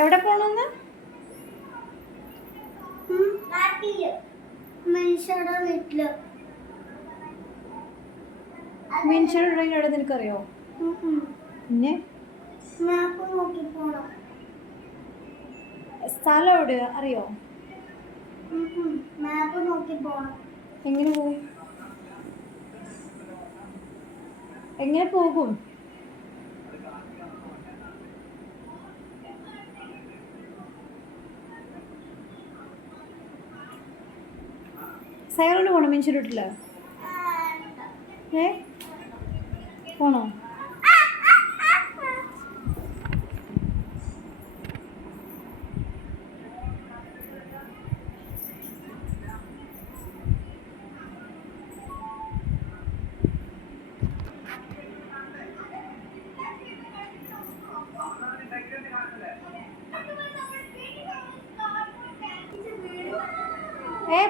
എവിടെ പോണെന്ന്? മനുഷ്യരുടെ വീട്ടില്. മനുഷ്യരുടെ എവിടെ നിനക്കറിയോ? പിന്നെ മാപ്പ് നോക്കി പോണം. സ്ഥലം എവിടെ അറിയോ? മാപ്പ് നോക്കി പോണം. എങ്ങനെ പോകും? എങ്ങനെ പോകും? സൈറോട് പോണോ മനുഷ്യരുടെ വീട്ടില്? പോണോ?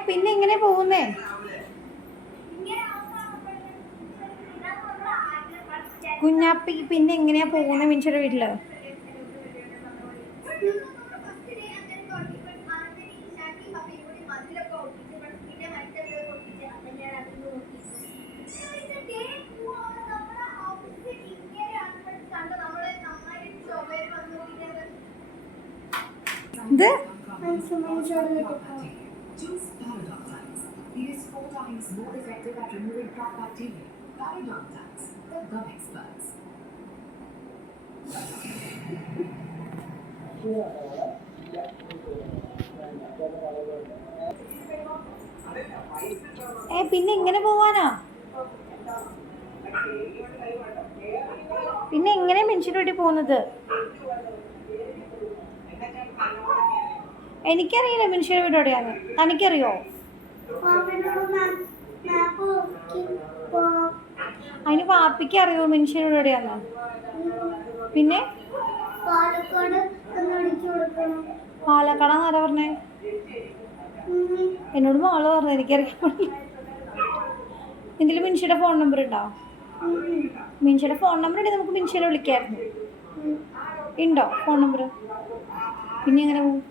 പിന്നെ എങ്ങനെ പോകുന്നേ? കുഞ്ഞാപ്പി പിന്നെ എങ്ങനെയാ പോകുന്നത് മനുഷ്യരുടെ വീട്ടില്? ഇത് Choose Parodontax. It is 4 times more effective at removing crop bacteria. Parodontax, the gum experts. പിന്നെ എങ്ങനെ പോവാനാ? പിന്നെ എങ്ങനെ മനുഷ്യരുടെ വീട്ടിൽ പോകുന്നത്? എനിക്കറിയില്ല മനുഷ്യരുടെ വീട് എവിടെയാന്ന്. തനിക്കറിയോ? അതിന് പാപ്പിക്ക് അറിയോ മനുഷ്യരുടെ വീട് എവിടെയാന്ന്? പിന്നെ പാലക്കാടാന്ന് ആരാ പറഞ്ഞേ? എന്നോട് മോള് പറഞ്ഞു. എനിക്കറിയാം. എന്തെങ്കിലും മിൻഷിയുടെ ഫോൺ നമ്പർ ഉണ്ടോ? മിൻഷിയുടെ ഫോൺ നമ്പർ ഉണ്ടെങ്കിൽ നമുക്ക് മിൻഷിയെ വിളിക്കായിരുന്നു. ഉണ്ടോ ഫോൺ നമ്പർ? പിന്നെ എങ്ങനെ പോകും?